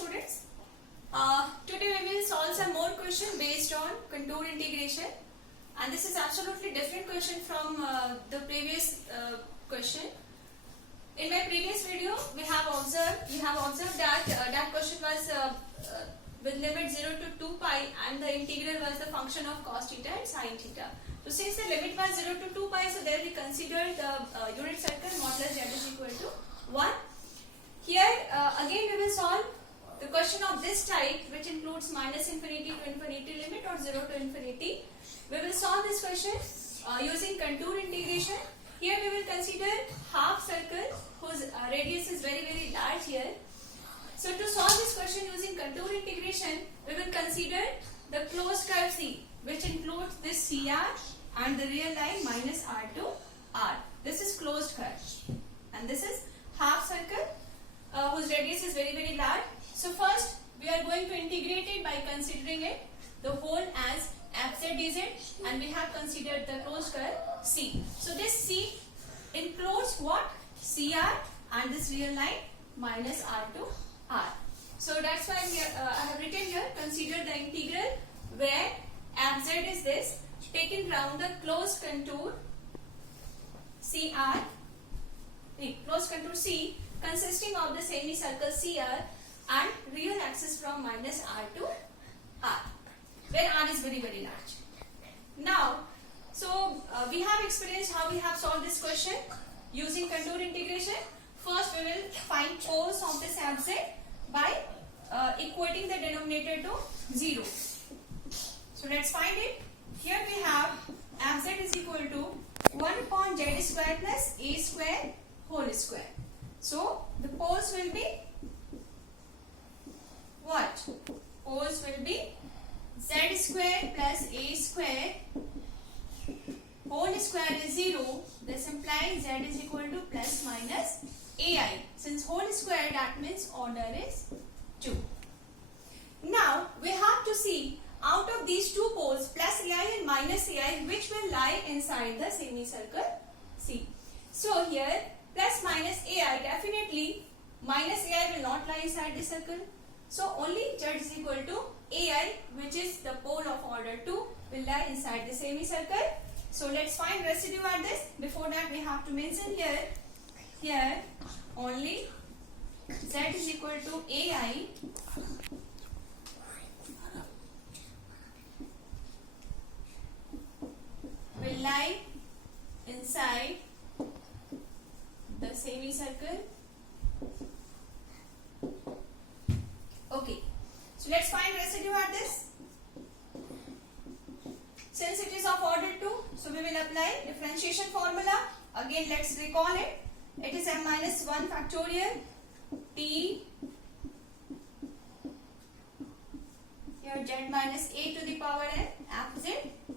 students. Today we will solve some more question based on contour integration, and this is absolutely different question from the previous question. In my previous video, you have observed that that question was with limit 0 to 2 pi, and the integral was the function of cos theta and sin theta. So since the limit was 0 to 2 pi, so there we considered the unit circle modulus z is equal to 1. Here again we will solve the question of this type, which includes minus infinity to infinity limit or 0 to infinity. We will solve this question using contour integration. Here we will consider half circle whose radius is very large here. So to solve this question using contour integration, we will consider the closed curve C, which includes this CR and the real line minus R to R. This is closed curve, and this is half circle whose radius is very large. So first we are going to integrate it by considering it the whole as fzdz, and we have considered the closed curve C. So this C includes what? CR and this real line minus R to R. So that's why I have written here, consider the integral where fz is this, taking round the closed contour closed contour C consisting of the semicircle CR and real axis from minus R to R, where R is very large. Now, so we have experienced how we have solved this question using contour integration. First we will find poles of this fz by equating the denominator to 0. So let's find it. Here we have fz is equal to 1 upon z square plus a square whole square. So the poles will be what? Poles will be z square plus a square whole square is 0. This implies z is equal to plus minus ai. Since whole square, that means order is 2. Now we have to see out of these two poles, plus ai and minus ai, which will lie inside the semicircle C. So here plus minus ai, definitely minus ai will not lie inside the circle. So only z is equal to ai, which is the pole of order 2, will lie inside the semicircle. So let's find residue at this. Before that we have to mention here only z is equal to ai will lie inside the semicircle. Okay, so let's find residue at this. Since it is of order 2, so we will apply differentiation formula. Again, let's recall it. It is m minus 1 factorial t here z minus a to the power n fz,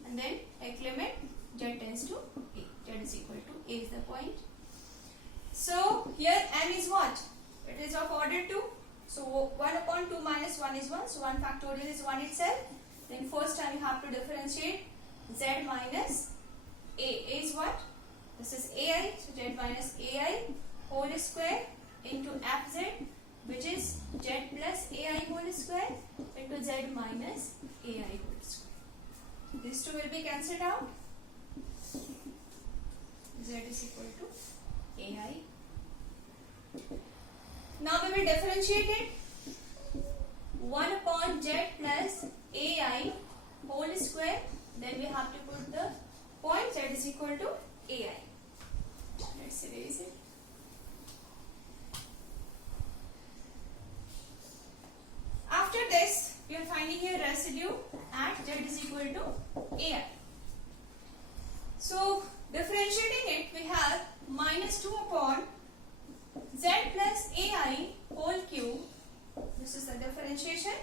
and then take limit z tends to a. Z is equal to a is the point. So here m is what? It is of order 2. So 1 upon 2 minus 1 is 1. So 1 factorial is 1 itself. Then first time you have to differentiate z minus a. A is what? This is ai. So z minus ai whole square into fz, which is z plus ai whole square into z minus ai whole square. These two will be cancelled out. Z is equal to ai. Now we will differentiate it. 1 upon z plus ai whole square. Then we have to put the point z is equal to ai. Let's erase it. After this, we are finding here residue at z is equal to ai. So differentiating it, we have minus 2 upon z plus ai whole cube. This is the differentiation.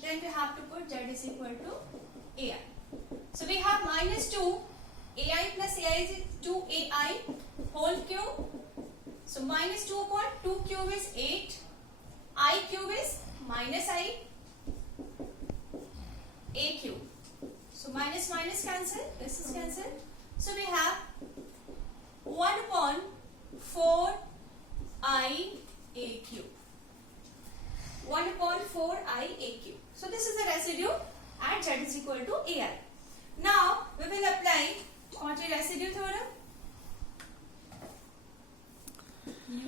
Then we have to put z is equal to ai. So we have minus 2 ai plus ai is 2ai whole cube. So minus 2 upon 2 cube is 8. I cube is minus I, a cube. So minus minus cancel. This is cancelled. So we have 1 upon 4 I a cube. 1 upon 4i aq. So this is the residue at z is equal to ai. Now we will apply Cauchy residue theorem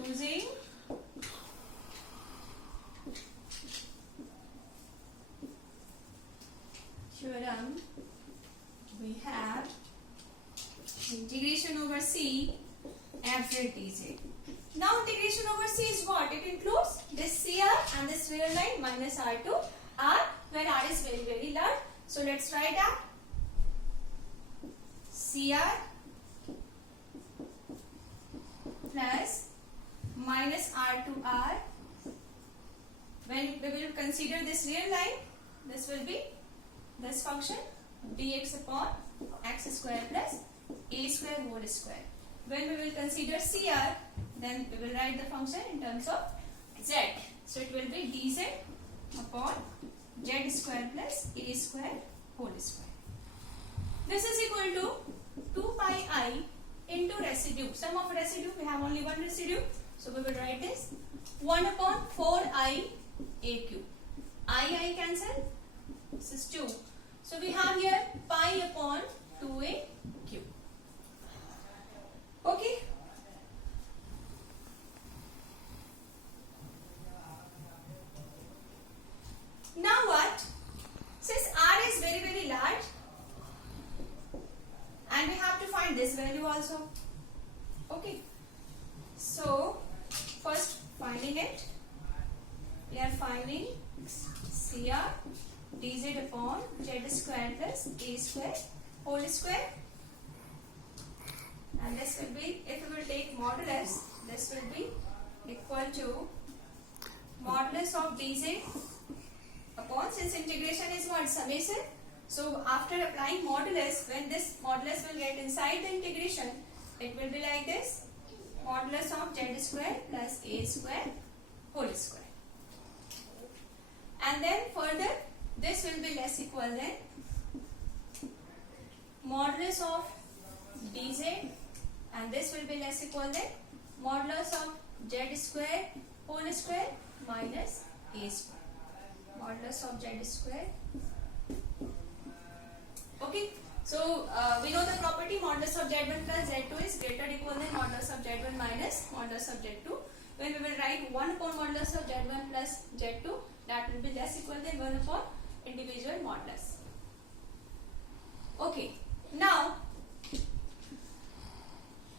using theorem. We have integration over c f z dz. Now integration over c is what? It includes this cr and this real line minus r to r, where r is very very large. So let's write that cr plus minus r to r. When we will consider this real line, this will be this function dx upon x square plus a square whole square. When we will consider cr, then we will write the function in terms of z. So it will be dz upon z square plus a square whole square. This is equal to 2 pi I into residue. Sum of residue, we have only one residue. So we will write this 1 upon 4i aq. I cancel. This is 2. So we have here pi upon 2aq. Okay. Now what? Since r is very very large and we have to find this value also. Okay. So first finding it, we are finding cr dz upon z square plus a square whole square, and this will be, if we will take modulus, this will be equal to modulus of dz upon, since integration is what? Summation. So after applying modulus, when this modulus will get inside the integration, it will be like this, modulus of z square plus a square whole square. And then further, this will be less equal than modulus of dz, and this will be less equal than modulus of z square whole square minus a square. Modulus of z square. Okay. So we know the property modulus of z1 plus z2 is greater or equal than modulus of z1 minus modulus of z2. When we will write 1 upon modulus of z1 plus z2, that will be less equal than 1 upon individual modulus. Okay. Now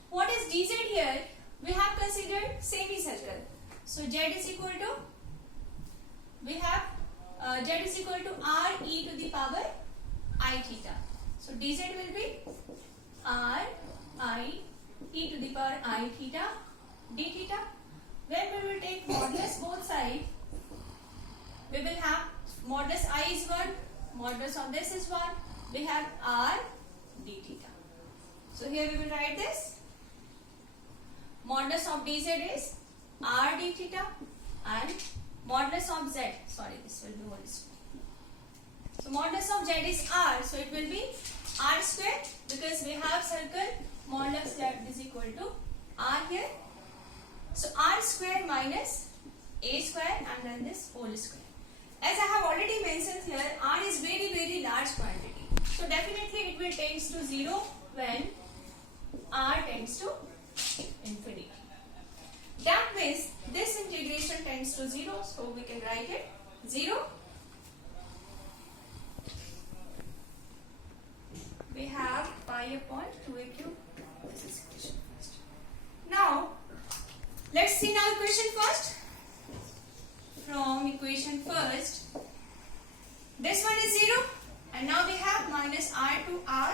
what is dz here? We have considered semicircle. So z is equal to, we have z is equal to r e to the power I theta. So dz will be r I e to the power I theta d theta. When we will take modulus both sides, we will have modulus I is 1, modulus of this is 1, we have r d theta. So here we will write this, modulus of dz is r d theta and modulus of z, sorry, this will be whole square. So modulus of z is r, so it will be r square, because we have circle modulus z is equal to r here. So r square minus a square and then this whole square. As I have already mentioned here, r is very very large quantity. So definitely it will tends to 0 when r tends to infinity. That means this integration tends to 0, so we can write it 0. We have pi upon 2aq. This is equation first. Now let's see now equation first. From equation first, this one is 0, and now we have minus r to r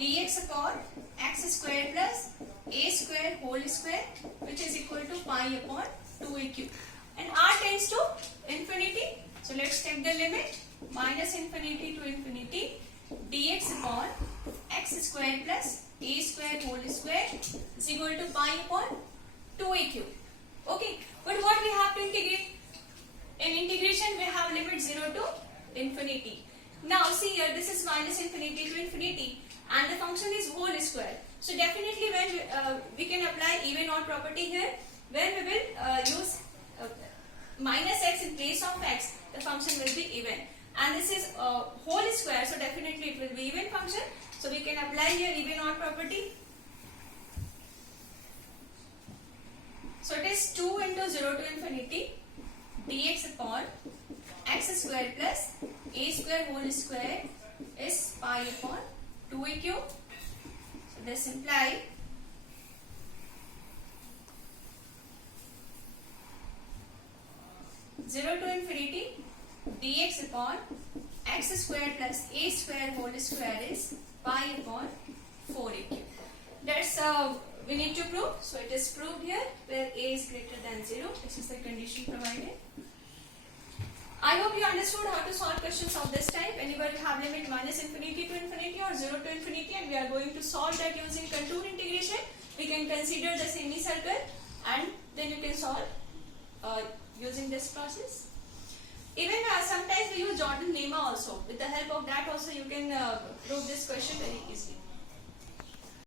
dx upon x square plus a square whole square, which is equal to pi upon 2aq, and r tends to infinity. So let's take the limit, minus infinity to infinity dx upon x square plus a square whole square is equal to pi upon 2aq. Okay, but what we have to integrate? In integration we have limit 0 to infinity. Now see here, this is minus infinity to infinity and the function is whole square. So definitely when we can apply even odd property here, when we will use minus x in place of x, the function will be even. And this is whole square, so definitely it will be even function. So we can apply here even odd property. So it is 2 into 0 to infinity dx upon x square plus a square whole square is pi upon 2a cube. So this implies 0 to infinity dx upon x square plus a square whole square is pi upon 4a cube. That's we need to prove. So it is proved here where a is greater than 0. This is the condition provided. I hope you understood how to solve questions of this type. Anybody have limit minus infinity to infinity or 0 to infinity, and we are going to solve that using contour integration. We can consider the semicircle and then you can solve using this process. Even sometimes we use Jordan lemma also. With the help of that also you can prove this question very easily.